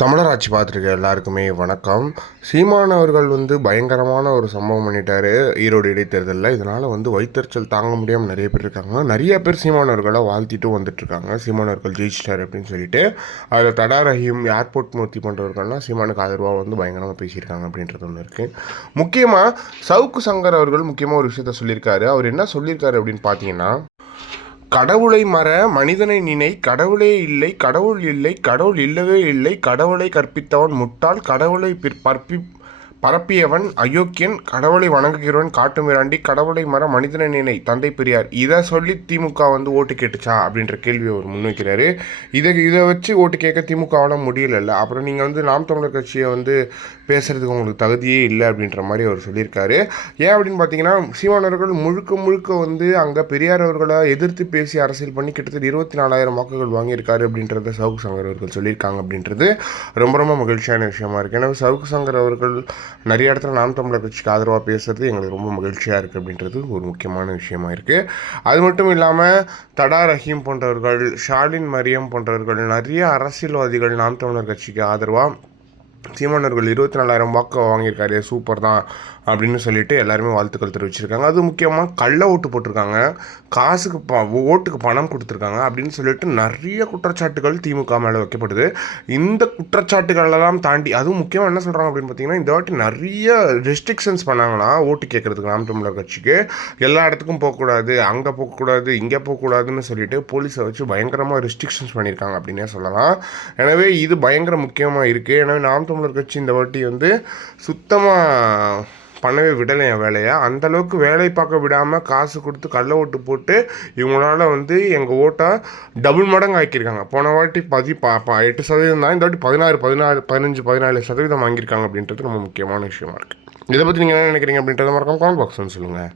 தமிழராட்சி பார்த்துருக்க எல்லாருக்குமே வணக்கம். சீமான் அவர்கள் வந்து பயங்கரமான ஒரு சம்பவம் பண்ணிட்டாரு ஈரோடு இடைத்தேர்தலில். இதனால் வந்து வைத்தறிச்சல் தாங்க முடியாமல் நிறைய பேர் இருக்காங்க. நிறைய பேர் சீமானவர்களை வாழ்த்திட்டும் வந்துட்டுருக்காங்க சீமானவர்கள் ஜெயிச்சிட்டார் அப்படின்னு சொல்லிட்டு அதில் தடா ரஹீம் ஏர்போர்ட் மூர்த்தி பண்ணுறவர்கள்லாம் சீமானுக்கு ஆதரவாக வந்து பயங்கரமாக பேசியிருக்காங்க அப்படின்றது ஒன்று இருக்குது முக்கியமாக சவுக்கு சங்கர் அவர்கள் முக்கியமாக ஒரு விஷயத்த சொல்லியிருக்காரு. அவர் என்ன சொல்லியிருக்காரு அப்படின்னு பார்த்தீங்கன்னா கடவுளை மற மனிதனை நினை கடவுளே இல்லை கடவுள் இல்லை கடவுள் இல்லவே இல்லை கடவுளை கற்பித்தவன் முட்டாள் கடவுளை பிற்- பரப்பியவன் அயோக்கியன் கடவுளை வணங்குகிறவன் காட்டு மிராண்டி கடவுளை மர மனிதனை நினை தந்தை பெரியார். இதை சொல்லி திமுக வந்து ஓட்டு கேட்டுச்சா? அப்படின்ற கேள்வியை அவர் முன்வைக்கிறாரு. இதை இதை வச்சு ஓட்டு கேட்க திமுகவால் முடியலல்ல. அப்புறம் நீங்கள் வந்து நாம் தமிழர் கட்சியை வந்து பேசுறதுக்கு உங்களுக்கு தகுதியே இல்லை அப்படின்ற மாதிரி அவர் சொல்லியிருக்காரு. ஏன் அப்படின்னு பார்த்தீங்கன்னா சீமானவர்கள் முழுக்க முழுக்க வந்து அங்கே பெரியார் அவர்களை எதிர்த்து பேசி அரசியல் பண்ணி கிட்டத்தட்ட இருபத்தி நாலாயிரம் வாக்குகள் வாங்கியிருக்காரு அப்படின்றத சவுக்கு சங்கர் அவர்கள் சொல்லியிருக்காங்க அப்படின்றது ரொம்ப ரொம்ப மகிழ்ச்சியான விஷயமா இருக்குது ஏன்னா சவுக்கு சங்கர் அவர்கள் நிறைய இடத்துல நாம் தமிழர் கட்சிக்கு ஆதரவாக பேசுறது எங்களுக்கு ரொம்ப மகிழ்ச்சியாக இருக்குது அப்படின்றது ஒரு முக்கியமான விஷயமா இருக்குது அது மட்டும் இல்லாமல் தடா ரஹீம் போன்றவர்கள் ஷாலின் மரியம் போன்றவர்கள் நிறைய அரசியல்வாதிகள் நாம் தமிழர் கட்சிக்கு ஆதரவாக சீமானவர்கள் இருபத்தி நாலாயிரம் வாக்கு வாங்கியிருக்காரு சூப்பர் தான் அப்படின்னு சொல்லிட்டு எல்லாருமே வாழ்த்துக்கள் தெரிவிச்சிருக்காங்க. அது முக்கியமாக கள்ள ஓட்டு போட்டிருக்காங்க காசுக்கு ப ஓட்டுக்கு பணம் கொடுத்துருக்காங்க அப்படின்னு சொல்லிட்டு நிறைய குற்றச்சாட்டுகள் திமுக மேலே வைக்கப்படுது. இந்த குற்றச்சாட்டுகளெல்லாம் தாண்டி அதுவும் முக்கியமாக என்ன சொல்கிறாங்க அப்படின்னு பார்த்தீங்கன்னா இந்த வாட்டி நிறைய ரெஸ்ட்ரிக்ஷன்ஸ் பண்ணாங்களாம் ஓட்டு கேட்குறதுக்கு நாம் தமிழர் கட்சிக்கு எல்லா இடத்துக்கும் போகக்கூடாது அங்கே போகக்கூடாது இங்கே போகக்கூடாதுன்னு சொல்லிட்டு போலீஸை வச்சு பயங்கரமாக ரெஸ்ட்ரிக்ஷன்ஸ் பண்ணியிருக்காங்க அப்படின்னே சொல்லலாம். எனவே இது பயங்கர முக்கியமாக இருக்குது எனவே நாம் தமிழர் கட்சி இந்த வாட்டி வந்து சுத்தமாக பண்ணவே விடலை என் வேலையை. அந்தளவுக்கு வேலை பார்க்க விடாமல் காசு கொடுத்து கள்ள ஓட்டு போட்டு இவங்களால வந்து எங்கள் ஓட்டை டபுள் மடங்கு ஆக்கியிருக்காங்க போன வாட்டி பதி பா ப- எட்டு சதவீதம் தான் இந்த வாட்டி பதினாறு பதினாறு பதினஞ்சு பதினாலு சதவீதம் வாங்கியிருக்காங்க அப்படின்றது ரொம்ப முக்கியமான விஷயமா இருக்குது இதை பற்றி நீங்கள் என்ன நினைக்கிறீங்க அப்படின்றத மறக்காம கமெண்ட் பாக்ஸ் சொல்லுங்கள்